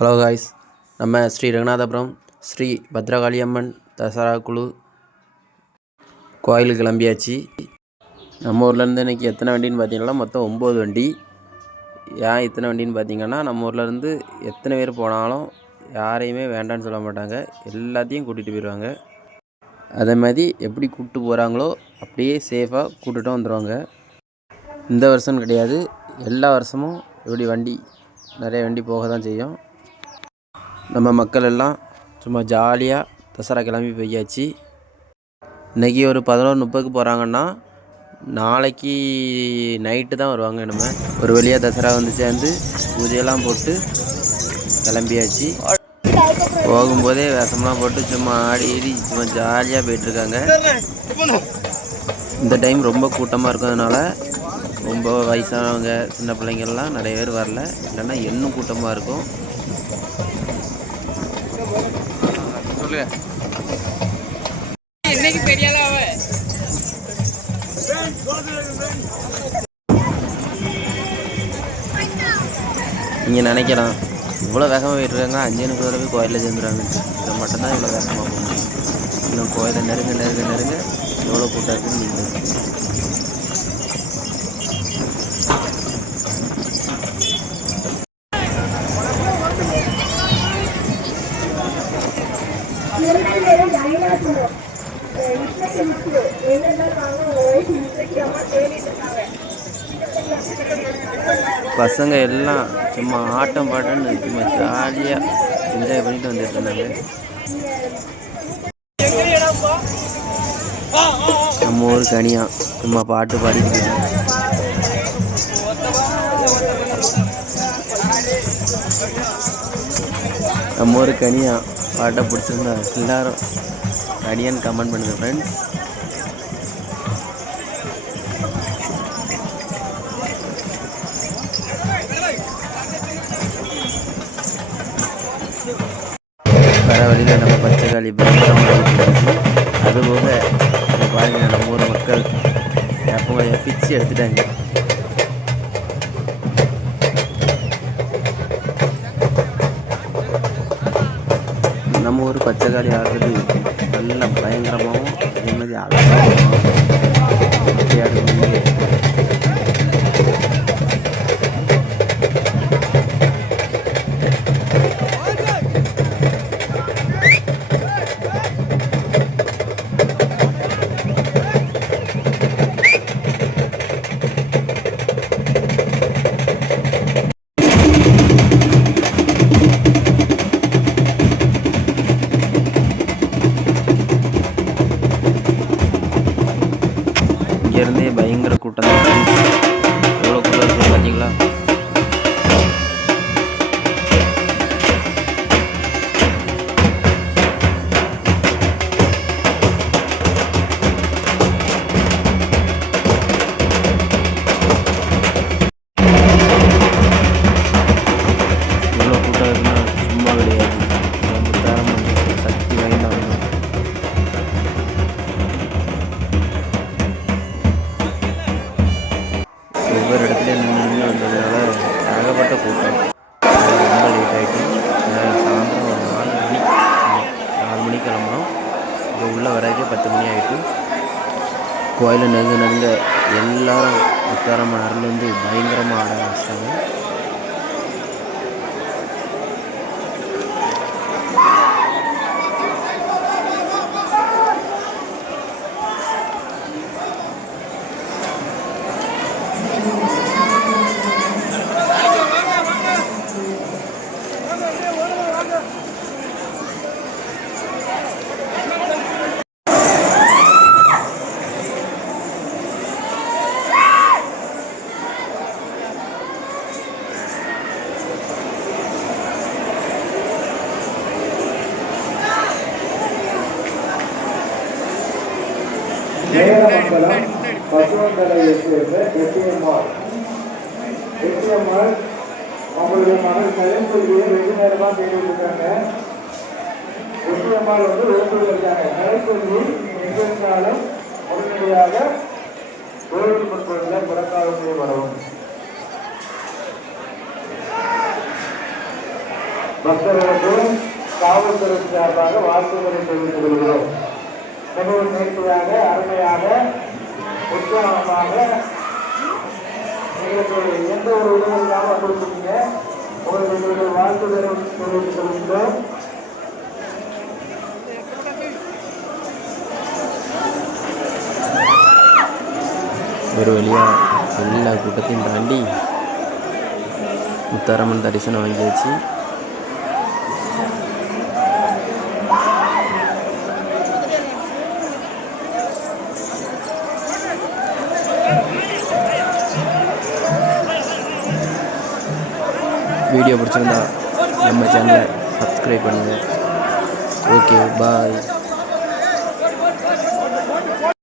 Hello guys நம்ம ஸ்ரீ ரங்கநாதபுரம் ஸ்ரீ பத்ரகாளியம்மன் தசரா குழு கோயிலுக்கு கிளம்பியாச்சு. நம்ம ஊர்லேருந்து இன்றைக்கி எத்தனை வண்டின்னு பார்த்தீங்கன்னா மொத்தம் ஒம்பது வண்டி. ஏன் இத்தனை வண்டின்னு பார்த்தீங்கன்னா நம்ம ஊர்லேருந்து எத்தனை பேர் போனாலும் யாரையுமே வேண்டான்னு சொல்ல மாட்டாங்க. எல்லாத்தையும் கூட்டிகிட்டு போயிடுவாங்க அதே மாதிரி எப்படி கூப்பிட்டு போகிறாங்களோ அப்படியே சேஃபாக கூப்பிட்டுட்டும் வந்துடுவாங்க இந்த வருஷம் கிடையாது. எல்லா வருஷமும் இப்படி வண்டி நிறைய வண்டி போக தான் செய்யும். நம்ம மக்கள் எல்லாம் சும்மா ஜாலியாக தசரா கிளம்பி போயாச்சு. இன்றைக்கி ஒரு பதினோரு முப்பதுக்கு போகிறாங்கன்னா நாளைக்கு நைட்டு தான் வருவாங்க நம்ம. ஒரு வழியாக தசரா வந்து சேர்ந்து பூஜையெல்லாம் போட்டு கிளம்பியாச்சு. போகும்போதே வேஷம்லாம் போட்டு சும்மா ஆடி ஏறி சும்மா ஜாலியாக போயிட்டுருக்காங்க. இந்த டைம் ரொம்ப கூட்டமாக இருக்கிறதுனால ரொம்ப வயசானவங்க சின்ன பிள்ளைங்கள்லாம் நிறைய பேர் வரல. இல்லைன்னா இன்னும் கூட்டமாக இருக்கும். சொல்லு. இன்னைக்கு பெரிய அவ? நீங்கள் நினைக்கலாம் இவ்வளோ வேகமாக போயிட்டுருக்காங்க அஞ்சு நிமிஷம் போய் கோயிலில் சேர்ந்துறாங்க இதை மட்டும்தான் இவ்வளோ வேகமாக போக முடியும் இன்னும் கோயிலை நெருங்க நெருங்க நெருங்க எவ்வளோ கூட்டம் இருக்குன்னு நீங்கள் பசங்க எல்லாம் சும்மா ஆட்டம் பாட்டம்னு சும்மா ஜாலியாக என்ஜாய் பண்ணிட்டு வந்துட்டு இருந்தாங்க. நம்ம ஊர் கனியா சும்மா பாட்டு பாடிட்டு நம்ம ஊர் கனியா பாட்டை பிடிச்சிருந்தா எல்லாரும் கனியான்னு கமெண்ட் பண்ணுங்க ஃப்ரெண்ட்ஸ் வழியில் நம்ம பச்சைக்காளி பயங்கரமாக அதுபோக இங்க பாருங்க நம்ம ஊர் மக்கள் எப்போ பிச்சு எடுத்துட்டாங்க. நம்ம ஊர் பச்சைக்காளி ஆடுறது நல்ல பயங்கரமாகவும் വരുന്ന ஒவ்வொரு இடத்துலையும் நின்று நின்று வந்ததுனால ஏகப்பட்ட கூட்டம். ரொம்ப லேட் ஆகிட்டு சாயந்தரம் ஒரு நாலு மணி நாலு மணிக்கு கிளம்புனோம். இங்கே உள்ளே வரைக்கும் பத்து மணி ஆகிட்டு கோயிலை நெருங்க நெருங்க எல்லாரும் உத்தாரம்மன் அருள் பயங்கரமாக ஆட ஆரம்பிச்சிட்டாங்க. நேரமங்கலம் பசுவந்தலையை சேர்ந்த கெட்டியம்மாள் கெட்டியம்மாள் அவங்களுடைய மகள் கலைச்செல்வியை வெகு நேரமாக தேடிட்டு இருக்காங்க கெட்டியம்மாள் வந்து ரோட்டில் இருக்காங்க கலைச்செல்வி எங்க இருந்தாலும் உடனடியாக கோயில் மக்களில் புறக்காலத்தை வரவும் பக்தர்களுக்கு காவல்துறை சார்பாக வாழ்த்துக்களை தெரிவித்துக் கொள்கிறோம் மிகவும் நேர்த்தியாக அருமையாக உற்சாகமாக எங்களுக்கு எந்த ஒரு உதவி இல்லாமல் கொடுத்துருங்க உங்களுக்கு எங்களுடைய வாழ்த்துக்களை தெரிவித்துக் கொள்கின்றோம். ஒரு வழியாக எல்லா கூட்டத்தையும் தாண்டி முத்தாரம்மன் தரிசனம் வாங்கியாச்சு. வீடியோ பிடிச்சிருந்தா நம்ம சேனலை சப்ஸ்கிரைப் பண்ணுங்கள் ஓகே பாய்